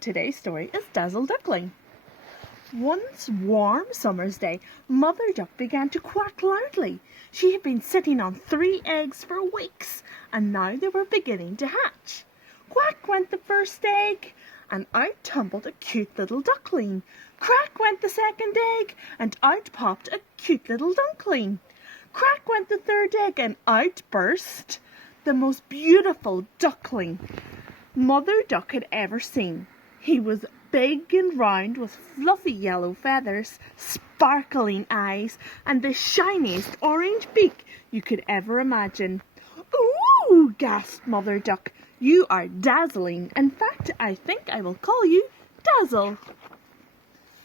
Today's story is Dazzle Duckling. One warm summer's day, Mother Duck began to quack loudly. She had been sitting on 3 eggs for weeks, and now they were beginning to hatch. Quack went the first egg, and out tumbled a cute little duckling. Crack went the second egg, and out popped a cute little duckling. Crack went the third egg, and out burst the most beautiful duckling Mother Duck had ever seen. He was big and round with fluffy yellow feathers, sparkling eyes, and the shiniest orange beak you could ever imagine. "Ooh!" gasped Mother Duck. "You are dazzling. In fact, I think I will call you Dazzle."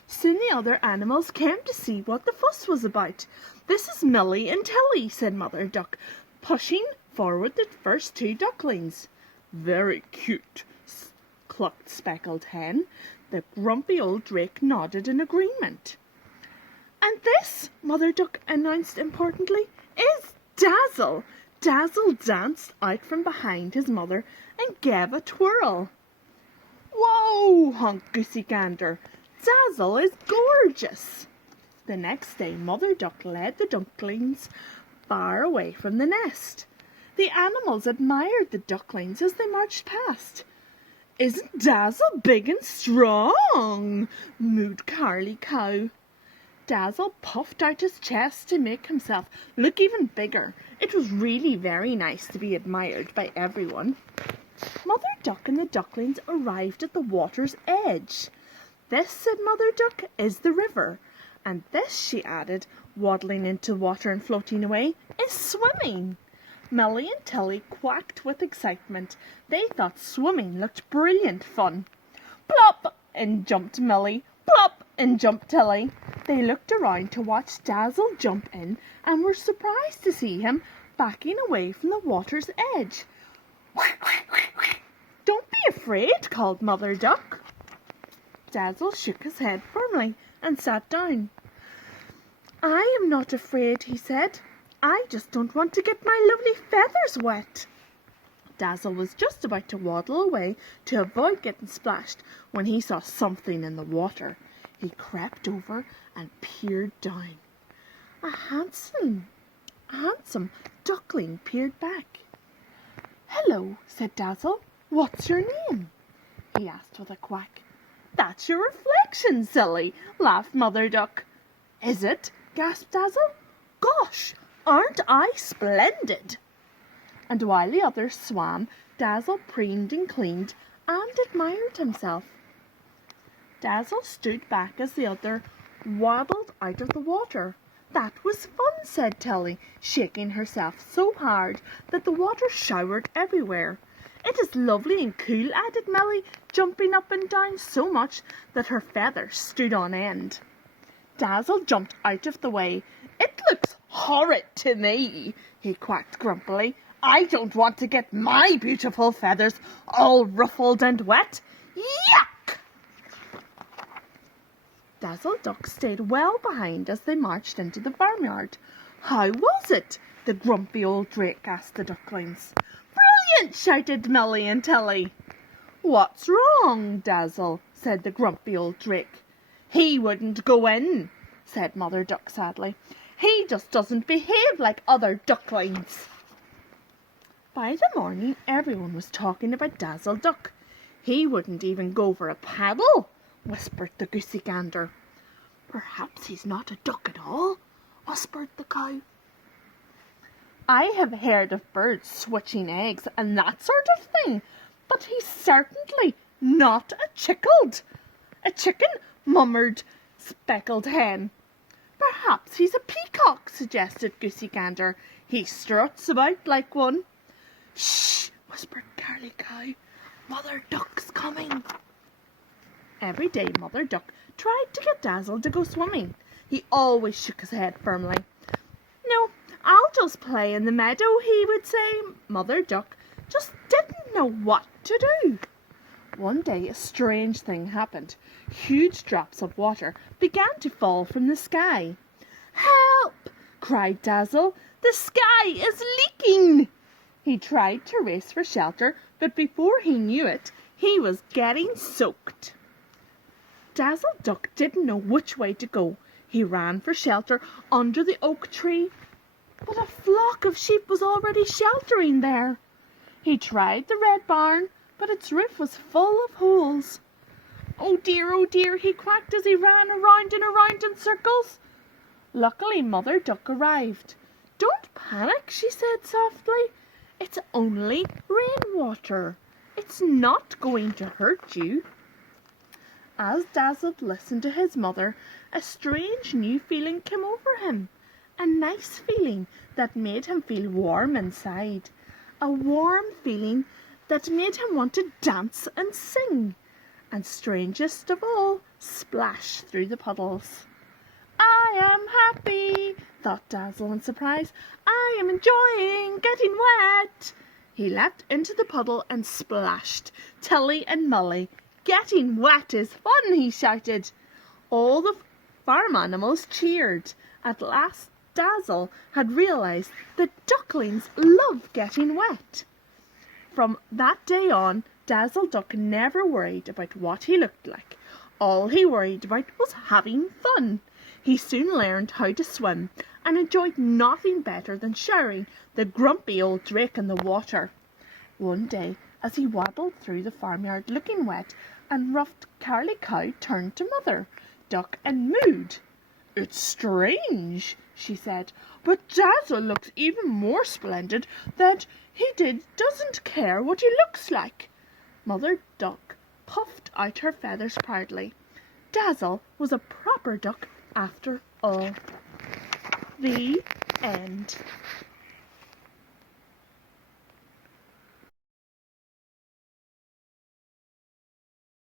Soon the other animals came to see what the fuss was about. "This is Millie and Tilly," said Mother Duck, pushing forward the first 2 ducklings. "Very cute," clucked Speckled Hen. The grumpy old drake nodded in agreement. "And this," Mother Duck announced importantly, "is Dazzle." Dazzle danced out from behind his mother and gave a twirl. "Whoa!" honked Goosey Gander. "Dazzle is gorgeous." The next day Mother Duck led the ducklings far away from the nest. The animals admired the ducklings as they marched past. "Isn't Dazzle big and strong?" mooed Carly Cow. Dazzle puffed out his chest to make himself look even bigger. It was really very nice to be admired by everyone. Mother Duck and the ducklings arrived at the water's edge. "This," said Mother Duck, "is the river. And this," she added, waddling into water and floating away, "is swimming." Millie and Tilly quacked with excitement. They thought swimming looked brilliant fun. "Plop!" in jumped Millie. "Plop!" in jumped Tilly. They looked around to watch Dazzle jump in and were surprised to see him backing away from the water's edge. "Don't be afraid," called Mother Duck. Dazzle shook his head firmly and sat down. "I am not afraid," he said. "I just don't want to get my lovely feathers wet." Dazzle was just about to waddle away to avoid getting splashed when he saw something in the water. He crept over and peered down. A handsome duckling peered back. "Hello," said Dazzle. "What's your name?" he asked with a quack. "That's your reflection, silly," laughed Mother Duck. "Is it?" gasped Dazzle. "Gosh! Aren't I splendid?" And while the others swam, Dazzle preened and cleaned and admired himself. Dazzle stood back as the other waddled out of the water. "That was fun," said Tilly, shaking herself so hard that the water showered everywhere. "It is lovely and cool," added Millie, jumping up and down so much that her feathers stood on end. Dazzle jumped out of the way. "It looks horrid to me," he quacked grumpily. "I don't want to get my beautiful feathers all ruffled and wet. Yuck!" Dazzle Duck stayed well behind as they marched into the farmyard. "How was it?" the grumpy old drake asked the ducklings. "Brilliant!" shouted Millie and Tilly. "What's wrong, Dazzle?" said the grumpy old drake. "He wouldn't go in," said Mother Duck sadly. "He just doesn't behave like other ducklings." By the morning, everyone was talking about Dazzle Duck. "He wouldn't even go for a paddle," whispered the Goosey Gander. "Perhaps he's not a duck at all," whispered the cow. "I have heard of birds switching eggs and that sort of thing, but he's certainly not a chicken," murmured Speckled Hen. "Perhaps he's a peacock," suggested Goosey Gander. "He struts about like one." "Shh!" whispered Curly Cow. "Mother Duck's coming." Every day Mother Duck tried to get Dazzle to go swimming. He always shook his head firmly. "No, I'll just play in the meadow," he would say. Mother Duck just didn't know what to do. One day a strange thing happened. Huge drops of water began to fall from the sky. "Help!" cried Dazzle. "The sky is leaking!" He tried to race for shelter, but before he knew it, He was getting soaked. Dazzle Duck didn't know which way to go. He ran for shelter under the oak tree, but a flock of sheep was already sheltering there. He tried the red barn, but its roof was full of holes. Oh dear, he quacked as he ran around and around in circles. Luckily, Mother Duck arrived. "Don't panic," she said softly. "It's only rainwater. It's not going to hurt you." As Dazzle listened to his mother, a strange new feeling came over him. A nice feeling that made him feel warm inside. A warm feeling that made him want to dance and sing. And strangest of all, splash through the puddles. "I am happy," thought Dazzle in surprise. "I am enjoying getting wet." He leapt into the puddle and splashed. Tilly and Molly. "Getting wet is fun," he shouted. All the farm animals cheered. At last Dazzle had realized that ducklings love getting wet. From that day on, Dazzle Duck never worried about what he looked like. All he worried about was having fun. He soon learned how to swim and enjoyed nothing better than showering the grumpy old drake in the water. One day, as he waddled through the farmyard looking wet, and roughed Curly Cow turned to Mother Duck and mooed. "It's strange," she said, "but Dazzle looks even more splendid that he doesn't care what he looks like." Mother Duck puffed out her feathers proudly. Dazzle was a proper duck after all. The end.